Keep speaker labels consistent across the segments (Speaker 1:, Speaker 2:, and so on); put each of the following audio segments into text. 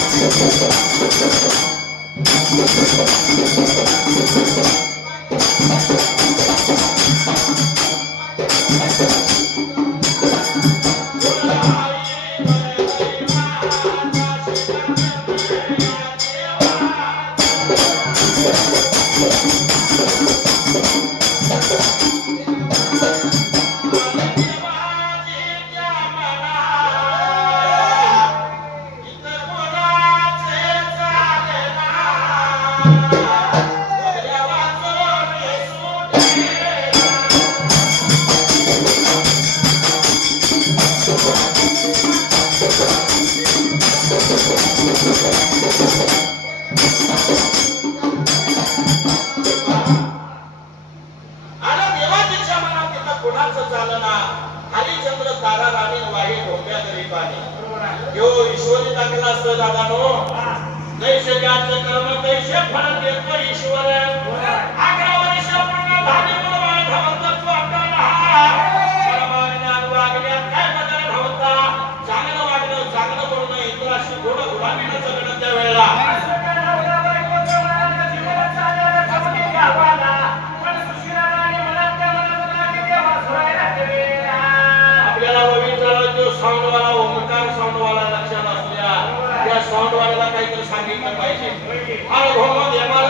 Speaker 1: आणि देवाच्या ज्याचं कर्म तैसे फळ देतो ईश्वर আর মোহাম্মদ এমাল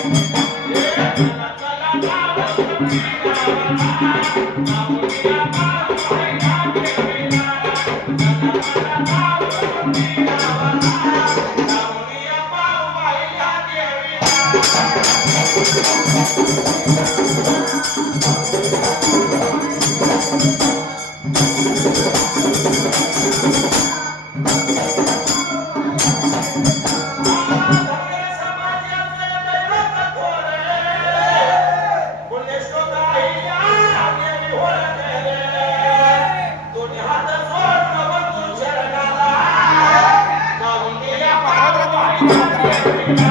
Speaker 1: Thank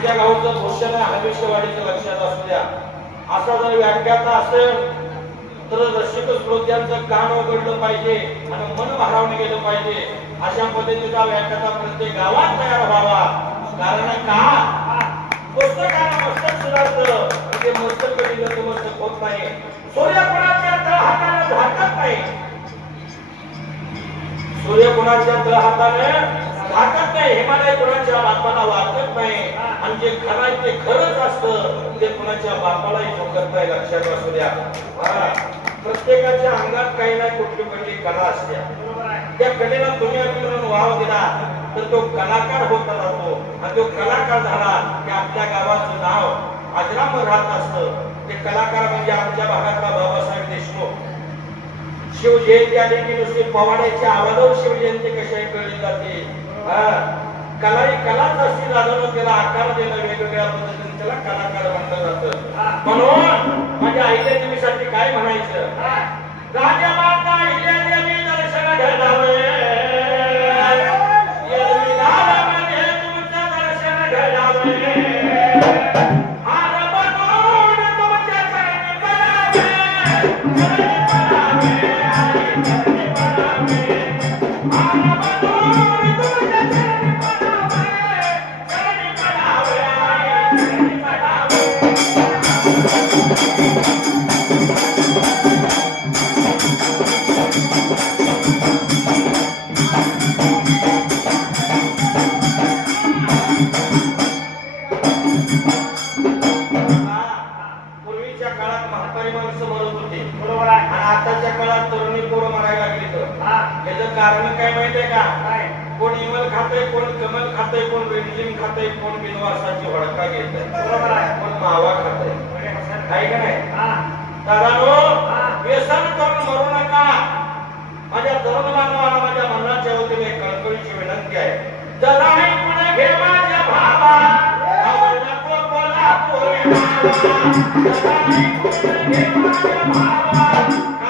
Speaker 1: तुमच्या गावचं भूषण हमेशवाडीचं लक्षात असू द्या. असा जर व्याख्यात असेल तर रसिक श्रोत्यांचं कान उघडलं पाहिजे आणि मन भारावून गेलं पाहिजे. अशा पद्धतीचा व्याख्याता प्रत्येक गावात तयार व्हावा. कारण का? पुस्तकाला मस्तक सुधारतं म्हणजे मस्तक मस्तक होत नाही. सूर्य कोणाच्या तळहाताने झाकत नाही. झाकत नाही हिमालय कोणाच्या बापाला वाचत नाही. आणि जे खरं आहे ते खरंच असतं. ते कोणाच्या बापालाही झोकत नाही लक्षात असू द्या. प्रत्येकाच्या अंगात काही ना कुठली कुठली कला असते. त्या कलेला तुम्ही अभिनंदन वाव दिला तर तो कलाकार होत राहतो आणि तो कलाकार झाला की आपल्या गावाचं नाव अजराम राहत असतं. ते कलाकार म्हणजे आमच्या भागातला बाबासाहेब देशमुख. शिवजयंती आली की नुसती पवाड्याच्या आवाजावर शिवजयंती कशाही कळली जाते. हा. कला ही कलाच असती जाणून त्याला आकार देणं वेगवेगळ्या पद्धतीने त्याला कलाकार म्हटलं जातं. म्हणून माझ्या आईच्या देवीसाठी काय म्हणायचं? राजा माता देवी दर्शन घडावे. देवी दारामध्ये तुमचं दर्शन घडावे. हार काळात तरुणी पोरं मरायला लागली तर.
Speaker 2: हा.
Speaker 1: याचं कारण काय माहितीये का?
Speaker 2: काय?
Speaker 1: कोण इमल खातंय कोण कमल खातंय कोण रेडलिंग खातंय कोण बिनवासाची हडका
Speaker 2: बरोबर आहे.
Speaker 1: कोण मावा खातंय. आहे का नाही?
Speaker 2: हा.
Speaker 1: दादानो व्यसन करून मरू नका. माझ्या तरुण बांधवांना माझ्या मनाच्या वतीने कळकळीची विनंती आहे. जरा पुढे घे माझ्या भावा. पुढे घे माझ्या भावा.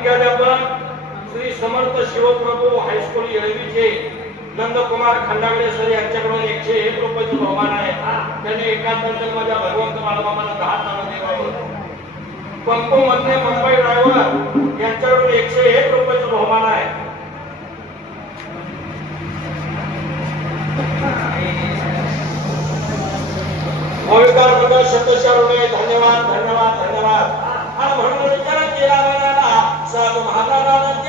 Speaker 2: घातू
Speaker 1: मुख्याध्यापक श्री समर्थ शिवप्रभू हायस्कूल येळवीचे नंदकुमार खंडागडे सर यांच्याकडून एकशे एक रुपयाचं बहुमान आहे. त्यांनी एकांतर माझ्या भगवंत बाळबाबाला दहा नावं द्यावं पंपू मधले मुंबई ड्रायव्हर यांच्याकडून एकशे एक रुपयाचं बहुमान आहे. भोईकरबद्दल शतशः रुपये धन्यवाद धन्यवाद धन्यवाद. आणि म्हणून विचार केला म्हणाला साधू महाराजांना त्या जमिनीले गावाला